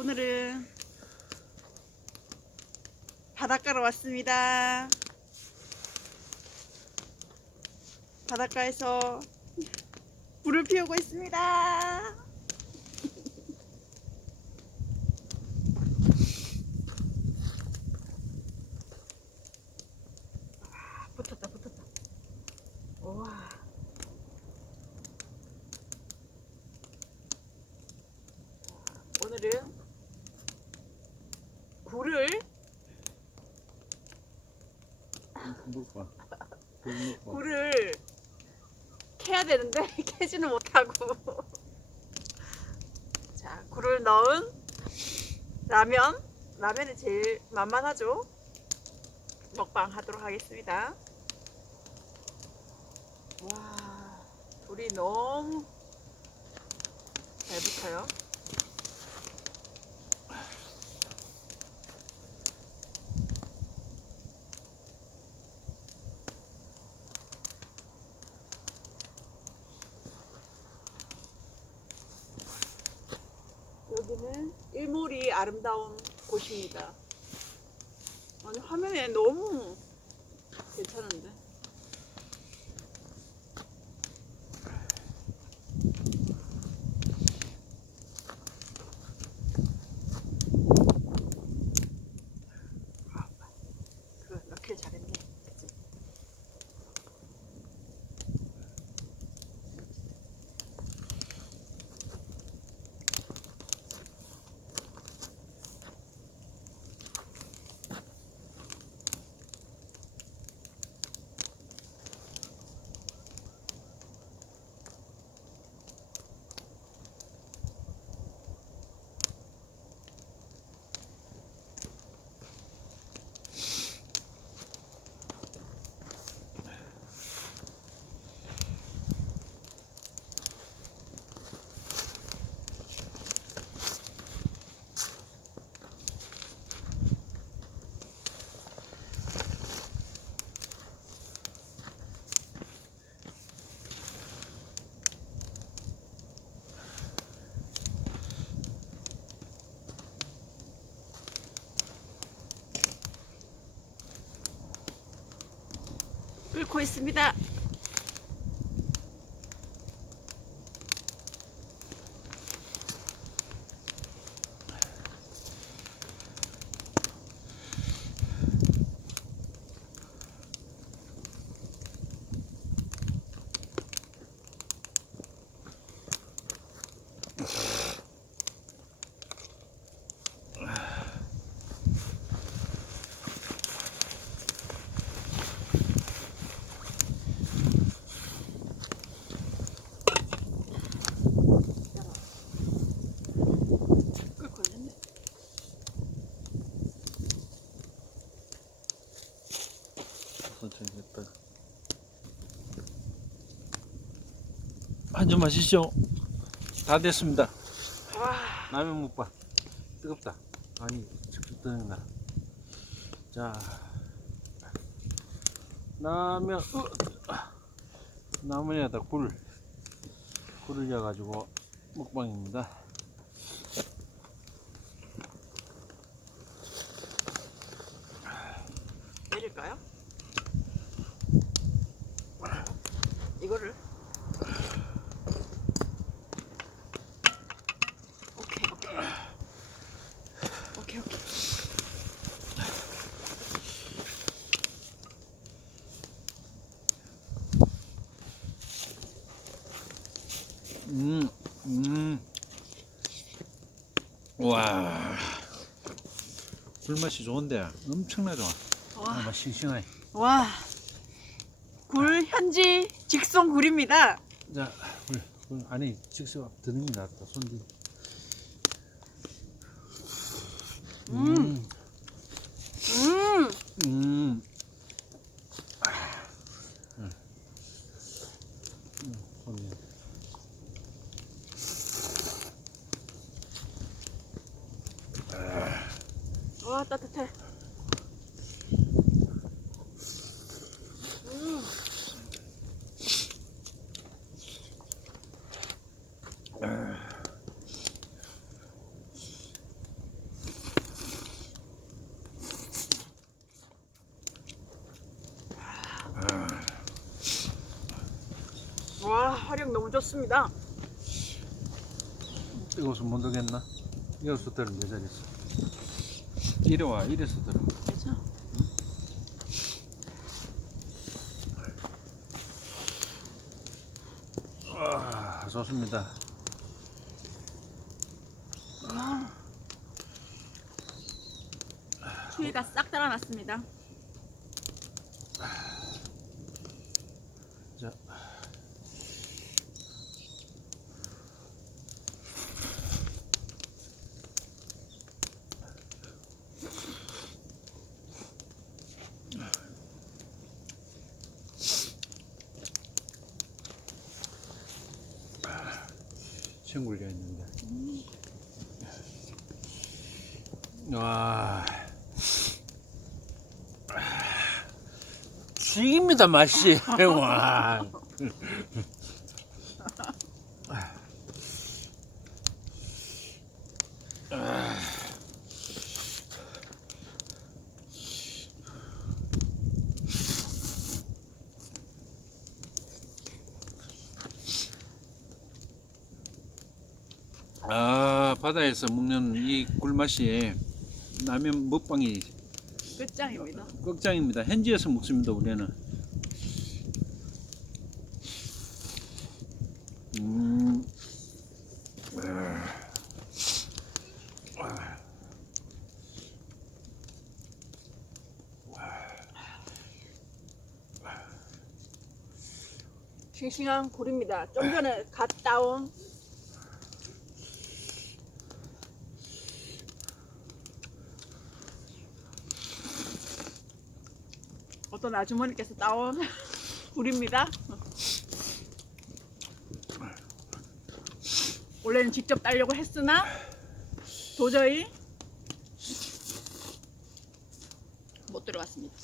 오늘은 바닷가로 왔습니다. 바닷가에서 불을 피우고 있습니다. 붙었다. 우와. 오늘은 굴을 캐야 되는데 캐지는 못하고 자, 굴을 넣은 라면이 제일 만만하죠. 먹방 하도록 하겠습니다. 와, 불이 너무 잘 붙어요. 여기는 일몰이 아름다운 곳입니다. 아니, 화면에 너무 괜찮은데. 그거 넣길 잘했네. 그치? 끓고 있습니다. 끓고 있는데. 천천히 했다. 한잔 마시죠. 다 됐습니다. 와, 라면 먹방. 뜨겁다. 아니, 직접 뜨는다. 자, 라면에다 굴을 넣어가지고 먹방입니다. 내릴까요? 이거를 오케이. 와, 굴맛이 좋은데 엄청나 좋아. 와, 맛 싱싱하네. 와, 굴 현지 직송 굴입니다. 자, 굴 안에 직접 드는 게 낫다. 손질. 음. 손질. 와, 따뜻해. 와, 화력 너무 좋습니다. 이것은 못 오겠나? 여기서 들으면 내 자리 있어. 이리 와, 이래서 들어. 괜찮아. 아, 좋습니다. 추위가 싹 달아났습니다. 자, 친구려 있는데. 와, 죽입니다 맛이. 와. 아, 바다에서 먹는 이 꿀맛이 라면 먹방이 끝장입니다. 끝장입니다. 현지에서 먹습니다, 우리는. 음. 싱싱한 굴입니다. 좀 전에 갓 따온 어떤 아주머니께서 따온 굴입니다. 원래는 직접 따려고 했으나 도저히 못 들어갔습니다.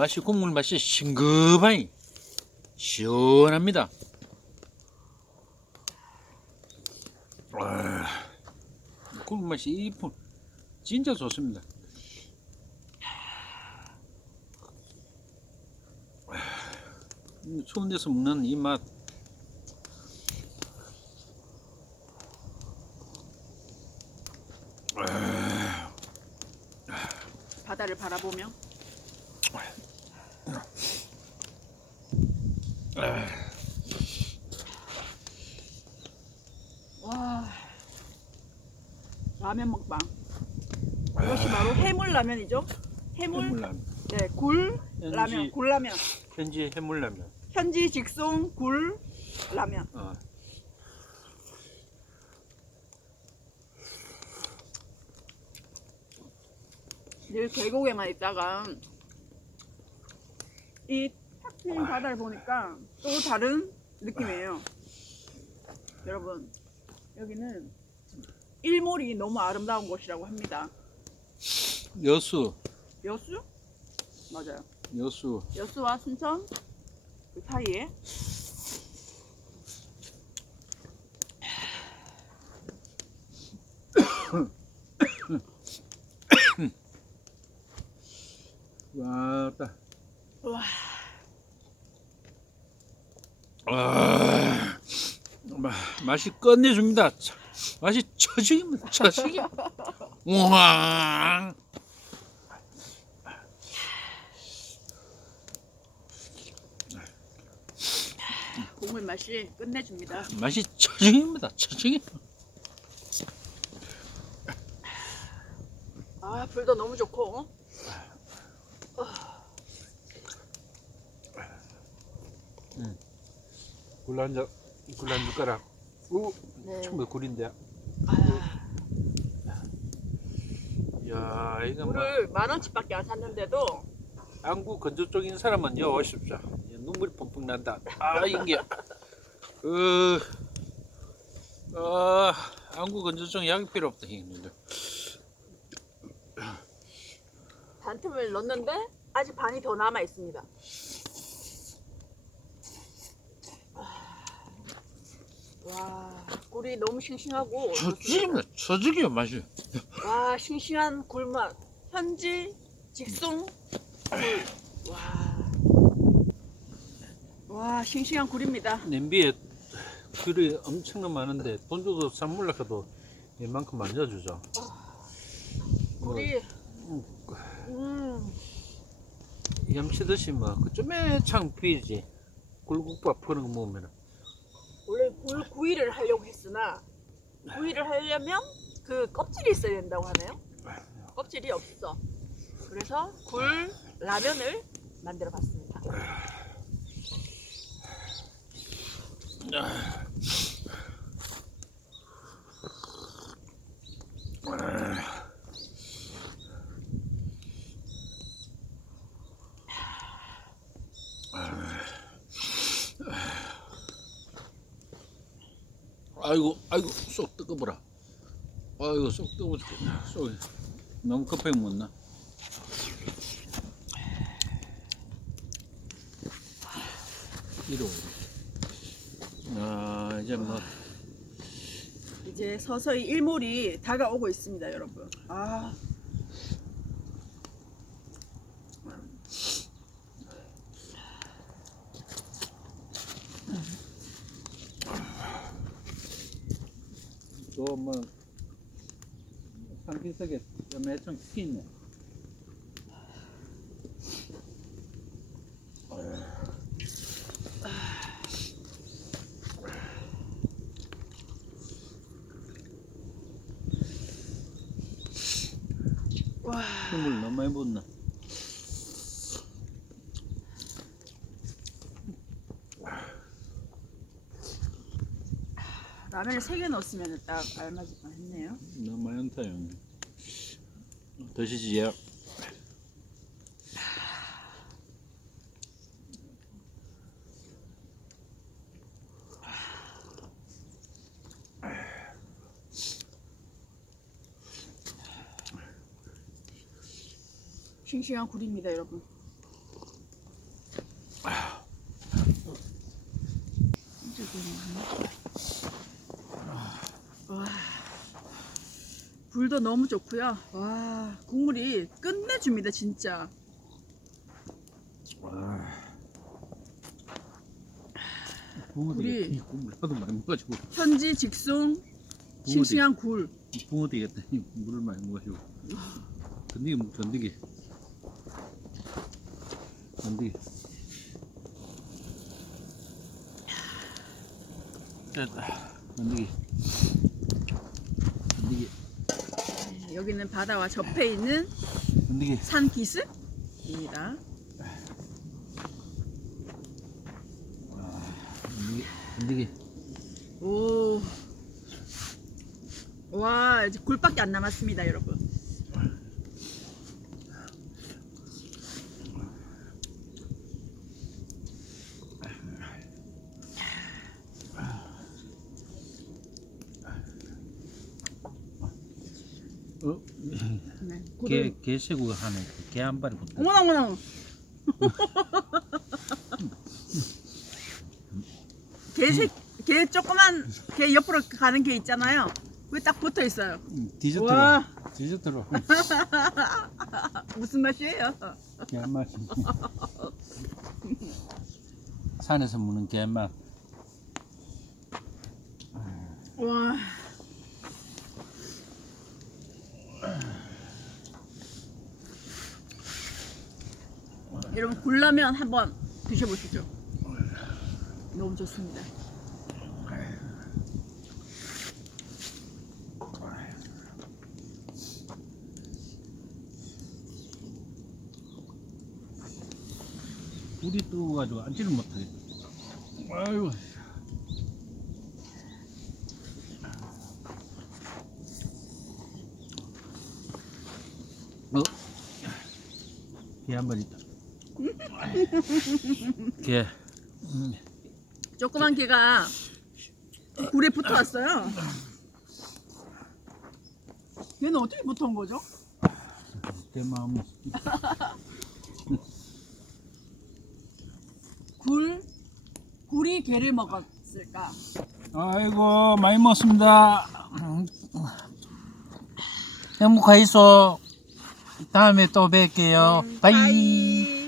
맛이 국물 맛이 싱겁하니 시원합니다. 국물 맛이 이쁜 진짜 좋습니다. 추운 데서 먹는 이 맛. 바다를 바라보며 와, 라면 먹방. 이것이 바로 해물라면이죠. 해물라면. 네, 굴라면, 굴라면. 현지 해물라면. 현지 직송 굴라면. 늘 계곡에만 있다가 이 탁 트인 바다를 보니까 또 다른 느낌이에요. 여러분, 여기는 일몰이 너무 아름다운 곳이라고 합니다. 여수. 여수? 맞아요. 여수. 여수와 순천 그 사이에 왔다. 와, 맛이 끝내줍니다. 맛이 처죽입니다. 처죽이. 우와. 국물 맛이 끝내줍니다. 맛이 처죽입니다. 처죽이. 아, 불도 너무 좋고. 굴한 젓가락. 오, 네. 처음에 굴인데. 아, 야, 이거 뭐. 굴을 10,000원치밖에 안 샀는데도 안구 건조 쪽인 사람은 여기 오십시오. 눈물이 펑펑 난다. 아 인게. 안구 건조증 약이 필요 없다 형님들. 반틈을 넣었는데 아직 반이 더 남아 있습니다. 와, 굴이 너무 싱싱하고 좋습니다. 처지기요 맛이. 와, 싱싱한 굴맛. 현지 직송 굴. 와, 싱싱한 굴입니다. 냄비에 귤이 엄청나 많은데 돈 주고 산물락해도 이만큼 안 져주죠. 굴이 염치듯이 뭐그 쪼매창 비지. 굴국밥 푸는 거 먹으면 원래 굴 구이를 하려고 했으나 구이를 하려면 그 껍질이 있어야 된다고 하네요. 껍질이 없어. 그래서 굴 라면을 만들어 봤습니다. 아이고 쏙 뜨거워라. 아이고 쏙 뜨거워 죽겠네. 쏙 너무 급하게 먹나? 이러. 이제 뭐 이제 서서히 일몰이 다가오고 있습니다, 여러분. 또 뭐 상기석에 매청 튀네. 와, 물 너무 많이 붓나? 라면을 3개 넣었으면 딱 알맞을 뻔했네요. 너무 많이 안타요. 드시지요. 싱싱한 굴입니다, 여러분. 와, 불도 너무 좋고요. 와, 국물이 끝내줍니다, 진짜. 붕어되겠다. 국물 하도 많이 먹어가지고 현지 직송 싱싱한 굴. 붕어되겠다. 물을 많이 먹어가지고 건디기 됐다. 건디기 여기는 바다와 접해 있는 건디기 산 기슭입니다. 건디기 오, 와, 이제 굴밖에 안 남았습니다, 여러분. 네, 개새구가 하네. 개 한 발이 붙어. 어머나 어머나. 개 조그만 개 옆으로 가는 개 있잖아요. 그게 딱 붙어 있어요. 디저트로. 와. 디저트로. 무슨 맛이에요? 개맛. 산에서 먹는 개맛. 와. 여러분 굴라면 한번 드셔보시죠. 너무 좋습니다. 불이 뜨거워가지고 앉지를 못하겠다. 아이고. 개 한 번 있다. 게. 조그만 개가 굴에 붙어왔어요. 얘는 어떻게 붙어온 거죠? 내 마음. 굴이 개를 먹었을까? 아이고 많이 먹습니다. 행복하이소. 다음에 또 뵐게요. 바이.